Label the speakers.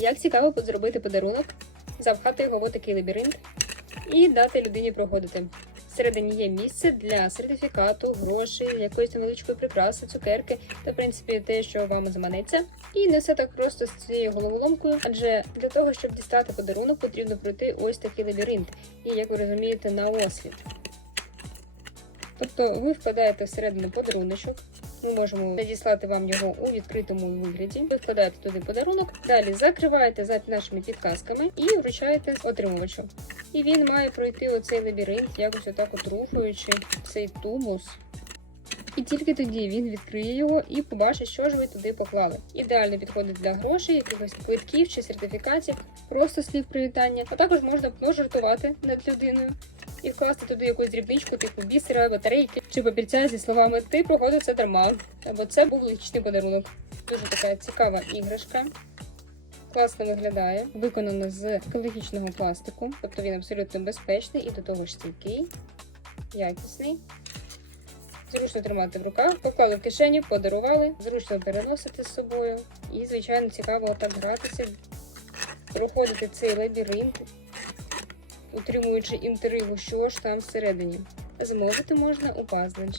Speaker 1: Як цікаво зробити подарунок, запхати його в такий лабіринт і дати людині проходити. Всередині є місце для сертифікату, грошей, якоїсь невеличкої прикраси, цукерки та, в принципі, те, що вам заманеться. І не все так просто з цією головоломкою, адже для того, щоб дістати подарунок, потрібно пройти ось такий лабіринт. І як ви розумієте, на ослід. Тобто ви вкладаєте всередину подаруночок. Ми можемо надіслати вам його у відкритому вигляді. Ви вкладаєте туди подарунок, далі закриваєте за нашими підказками і вручаєте отримувачу. І він має пройти оцей лабіринт, якось отак отрухуючи цей тубус. І тільки тоді він відкриє його і побачить, що ж ви туди поклали. Ідеально підходить для грошей, якихось квитків чи сертифікатів, просто слів привітання. А також можна пожартувати над людиною і вкласти туди якусь дрібничку, типу бісера, батарейки чи папірця зі словами Ти проходив це дарма. Або це був логічний подарунок. Дуже така цікава іграшка. Класно виглядає, виконано з екологічного пластику, тобто він абсолютно безпечний і до того ж стійкий, якісний. Зручно тримати в руках, поклали в кишені, подарували, зручно переносити з собою. І, звичайно, цікаво так гратися, проходити цей лабіринт, утримуючи інтригу, що ж там всередині. Замовити можна у Пазлендж.